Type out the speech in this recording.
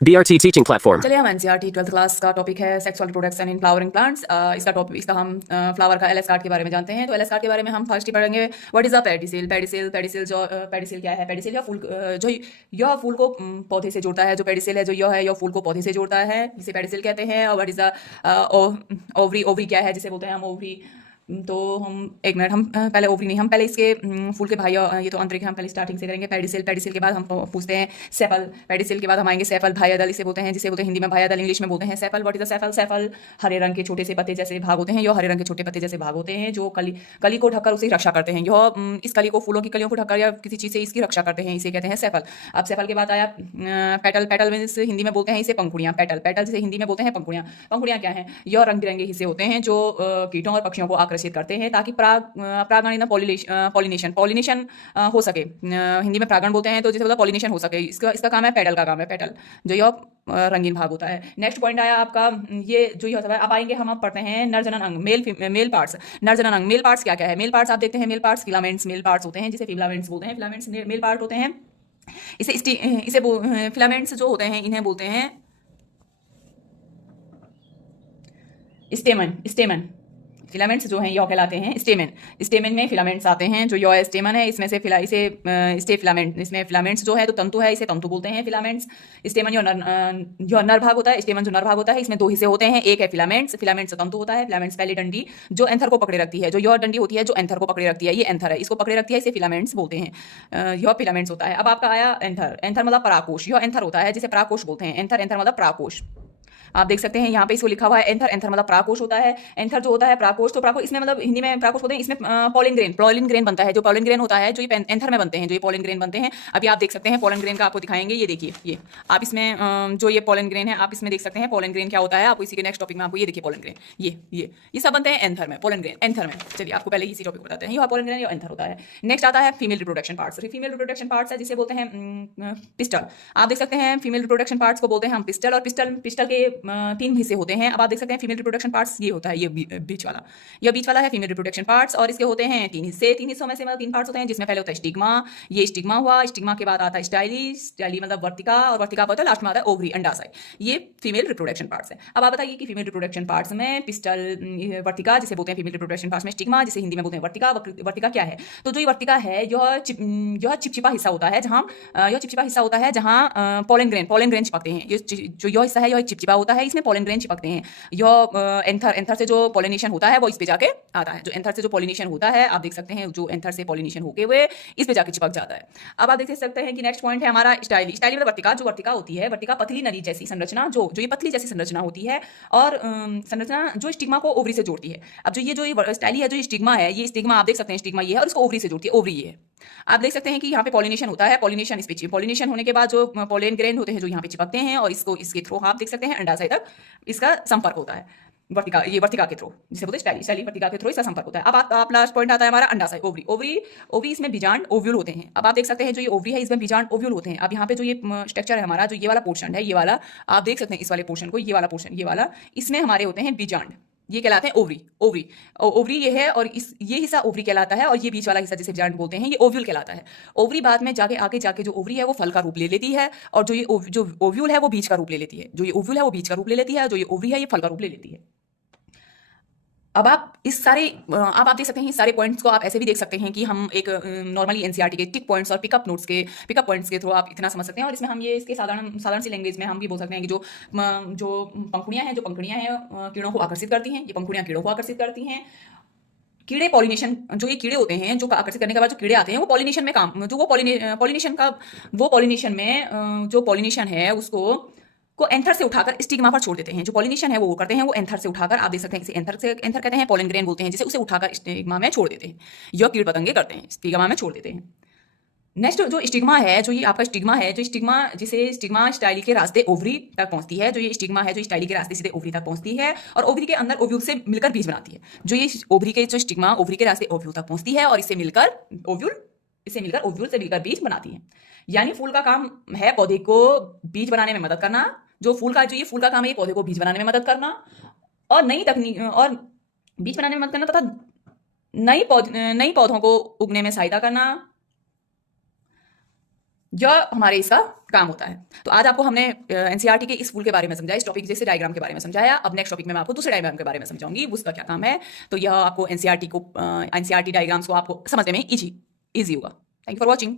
DRT teaching platform. चलिए हम NCERT 12th class का टॉपिक है sexual reproduction in flowering plants. इसका हम फ्लावर का एलएस कार्ड के बारे में जानते हैं। तो एलएस कार्ड के बारे में हम फर्स्ट ही पढ़ेंगे what is a pedicel. Pedicel क्या है? पेडिसिल या फूल जो यह फूल को पौधे से जोड़ता है। जो पेडिसिल है जो यह है यह फूल को पौधे से जोड़ता है, जिसे पेडिसिल कहते हैं। और what is a ovary. Ovary क्या है? जिसे बोलते हैं हम ओवरी। तो हम एक मिनट, हम पहले ओवरी नहीं, हम पहले इसके फूल के भाई, ये तो आंतरिक है, हम पहले स्टार्टिंग से करेंगे। पेडिसिल, पेडिसिल के बाद हम पूछते हैं सेपल। पेडिसिल के बाद हम आएंगे सेपल। भाइयादल इसे बोलते हैं, जिसे बोलते हैं हिंदी में भाइयादल, इंग्लिश में बोलते हैं sepal. What is the sepal? Sepal हरे रंग के छोटे से पत्ते जैसे भाग होते हैं। यह हरे रंग के छोटे पत्ते जैसे भाग होते हैं जो कली को ढककर उसे रक्षा करते हैं। यह इस कली को, फूलों की कलियों को ढककर या किसी चीज से इसकी रक्षा करते हैं, इसे कहते हैं सेपल। अब सेपल के बाद आया पेटल। पेटल में हिंदी में बोलते हैं इसे पंखुड़ियां। पेटल, पेटल जिसे हिंदी में बोलते हैं पंखुड़ियां। पंखुड़ियां क्या है? यह रंग बिरंगे हिस्से होते हैं जो कीटों और पक्षियों को आकर्षित करते हैं ताकि परागण पॉलिनेशन हो सके। हिंदी में परागण बोलते हैं, तो जिसे बोला पॉलिनेशन हो सके, इसका काम है, पेडल का काम है। पेडल जो यह रंगीन भाग होता है। नेक्स्ट पॉइंट आया आपका ये जो होता है। अब आएंगे हम, अब पढ़ते हैं नर जनन अंग, मेल पार्ट्स। नर जनन अंग, मेल पार्ट्स क्या क्या है? मेल पार्ट्स आप देखते हैं, male parts filaments male parts होते हैं, जिसे फिलामेंट्स बोलते हैं। फिलामेंट्स मेल पार्ट होते हैं। इसे फिलामेंट्स जो होते हैं इन्हें बोलते हैं स्टेमन। स्टेमन फिलामेंट्स जो हैं यह कहलाते हैं स्टेमेन। स्टेमेन में फिलामेंट्स आते हैं, जो यह स्टेमन है इसमें से इसे फिलामेंट, इसमें फिलामेंट्स जो है तो तंतु है, इसे तंतु बोलते हैं फिलामेंट्स। स्टेमन जो नर भाग होता है, स्टेमन जो नर भाग होता है, इसमें दो हिस्से होते हैं। एक है फिलामेंट्स, फिलामेंट्स तंतु होता है। फिलामेंट्स पहली डंडी जो एंथर को पकड़े रखती है, जो यह डंडी होती है जो एंथर को पकड़े रखती है, ये एंथर है, इसको पकड़े रखती है, इसे फिलामेंट्स बोलते हैं। यह फिलामेंट्स होता है। अब आपका आया एंथर। एंथर मतलब पराकोश। यह एंथर होता है जिसे पराकोश बोलते हैं। एंथर, एंथर मतलब पराकोश। आप देख सकते हैं यहाँ पे इसको लिखा हुआ है एंथर। एंथर मतलब पराकोश होता है। एंथर जो होता है पराकोश, तो पराकोश इसमें मतलब हिंदी में पराकोश होते हैं। इसमें पॉलिन ग्रेन बनता है। जो पॉलिन ग्रेन होता है जो ये एंथर में बनते हैं, जो ये पॉलिन ग्रेन बनते हैं। अभी आप देख सकते हैं पॉलिन ग्रेन का आपको दिखाएंगे, ये देखिए, ये आप इसमें जो ये पॉलिन ग्रेन है आप इसमें देख सकते हैं पॉलिन ग्रेन क्या होता है। आपको इसी के नेक्स्ट टॉपिक में आपको ये देखिए पॉलिन ग्रेन, ये सब बनते हैं एंथर में। पॉलिन ग्रेन एंथर में। चलिए आपको पहले इसी टॉपिक बताते हैं। ये पॉलिन ग्रेन, ये एंथर होता है। नेक्स्ट आता है female reproduction parts. Female reproduction parts है जिसे बोलते हैं पिस्टल। आप देख सकते हैं फीमेल रिप्रोडक्शन पार्ट्स को बोलते हैं हम पिस्टल। और पिस्टल के 3 हिस्से होते हैं। अब आप देख सकते हैं फीमेल रिप्रोडक्शन पार्ट्स ये होता है, ये बीच वाला, यह बीच वाला है फीमेल रिप्रोडक्शन पार्ट्स। और इसके होते हैं 3 हिस्से। 3 हिस्सों में से मतलब 3 पार्ट्स होते हैं, जिसमें पहले होता है स्टिग्मा। ये स्टिग्मा हुआ। स्टिग्मा के बाद आता है स्टाइली। स्टाइली मतलब वर्तिका, और वर्तिका होता है लास्ट में आता है ओवरी, अंडाशय। ये फीमेल रिप्रोडक्शन पार्ट्स है। अब आप बताइए कि फीमेल रिप्रोडक्शन पार्ट्स में पिस्टल, वर्तिका जिसे बोलते हैं फीमेल रिप्रोडक्शन पार्ट्स में, स्टिग्मा जिसे हिंदी में बोलते हैं वर्तिका। वर्तिका क्या है? तो जो ये वर्तिका है यह चिपचिपा हिस्सा होता है, जहाँ पोलन ग्रेन चिपकते हैं। ये जो यह हिस्सा है यह चिपचिपा होता है, इसमें पोलन ग्रेन चिपकते हैं। यह एंथर से जो पॉलिनेशन होता है वो इस पे जाके आता है। जो एंथर से जो पॉलिनेशन होता है आप देख सकते हैं, जो एंथर से पॉलिनेशन होके हुए इस पे जाके चिपक जाता है। अब आप देख सकते हैं कि नेक्स्ट पॉइंट है हमारा स्टाइली। स्टाइली मतलब वर्तिका। जो वर्तिका होती है, वर्तिका पतली नली जैसी संरचना, जो ये पतली जैसी संरचना होती है, और संरचना जो स्टिग्मा को ओवरी से जोड़ती है। अब जो ये स्टाइली है, जो स्टिग्मा है, ये स्टिग्मा आप देख सकते हैं, स्टिग्मा ये है और इसको ओवरी से जोड़ती है, ओवरी ये है। आप देख सकते हैं कि यहाँ पे पॉलिनेशन होता है। पॉलिनेशन पॉलिनेशन होने के बाद जो पोलन ग्रेन होते हैं जो यहाँ पे चिपकते हैं, और इसके थ्रू आप देख सकते हैं अंडाशय तक इसका संपर्क होता है। वर्तिका के थ्रू, जिसे बोलते हैं स्टाइली वर्तिका के थ्रू इसका संपर्क होता है। अब आप लास्ट पॉइंट आता है हमारा अंडाशय, ओवरी। ओवरी इसमें बीजांड ओव्यूल होते हैं। अब आप देख सकते हैं जो ये ओवरी है इसमें बीजांड ओव्यूल होते हैं। अब यहाँ पे जो ये स्ट्रक्चर है हमारा, जो ये वाला पोर्शन है, ये वाला आप देख सकते हैं, इस वाले पोर्शन को, ये वाला पोर्शन, ये वाला, इसमें हमारे होते हैं बीजांड। ये कहलाते हैं ओवरी ये है, और ये हिस्सा ओवरी कहलाता है, और ये बीच वाला हिस्सा जिसे बीजांड बोलते हैं ये ओव्यूल कहलाता है। ओवरी बाद में आगे जाके जो ओवरी है वो फल का रूप ले लेती है, और जो ओव्यूल है वो बीज का रूप ले लेती है। जो ये ओव्यूल है वो बीज का रूप ले लेती है, जो ये ओवरी है ये फल का रूप ले लेती है। अब आप देख सकते हैं, इस सारे पॉइंट्स को आप ऐसे भी देख सकते हैं कि हम एक नॉर्मली एनसीईआरटी के टिक पॉइंट्स और पिकअप पॉइंट्स के थ्रू आप इतना समझ सकते हैं। और इसमें हम ये इसके साधारण सी लैंग्वेज में हम भी बोल सकते हैं कि जो पंखुड़ियां हैं कीड़ों को आकर्षित करती हैं। ये पंखुड़ियां कीड़ों को आकर्षित करती हैं। कीड़े पॉलिनेशन, जो ये कीड़े होते हैं जो आकर्षित करने के बाद जो कीड़े आते हैं वो पॉलिनेशन में काम, जो वो पॉलिनेशन में जो पॉलिनेशन है उसको एंथर से उठाकर स्टिग्मा पर छोड़ देते हैं। जो पॉलिनेशन है वो करते हैं, वो एंथर से उठाकर, आप देख सकते हैं इसे एंथर कहते हैं, पोलन ग्रेन बोलते हैं, जिसे उसे उठाकर स्टिग्मा में छोड़ देते हैं। यह कीड़ पतंगे करते हैं, स्टिग्मा में छोड़ देते हैं। नेक्स्ट जो स्टिग्मा है, जो ये आपका स्टिग्मा है, जिसे स्टिग्मा स्टाइली के रास्ते ओवरी तक पहुंचती है। जो ये स्टिग्मा है जो स्टाइली के रास्ते सीधे ओवरी तक पहुंचती है, और ओवरी के अंदर ओव्यूल से मिलकर बीज बनाती है। जो ये ओवरी के जो स्टिग्मा ओवरी के रास्ते ओव्यूल तक पहुंचती है, और इससे मिलकर ओव्यूल से मिलकर बीज बनाती है। यानी फूल का काम है पौधे को बीज बनाने में मदद करना। जो फूल का काम है पौधे को बीज बनाने में मदद करना, और नई तकनीक और बीज बनाने में मदद करना, तथा नई पौधों को उगने में सहायता करना, यह हमारे इसका काम होता है। तो आज आपको हमने एनसीईआरटी के इस फूल के बारे में समझाया, इस टॉपिक जैसे डायग्राम के बारे में समझाया। अब नेक्स्ट टॉपिक में मैं आपको दूसरे डायग्राम के बारे में समझाऊंगी, उसका क्या काम है। तो यह आपको एनसीईआरटी डायग्राम्स को आपको समझने में इजी होगा। Thank you for watching.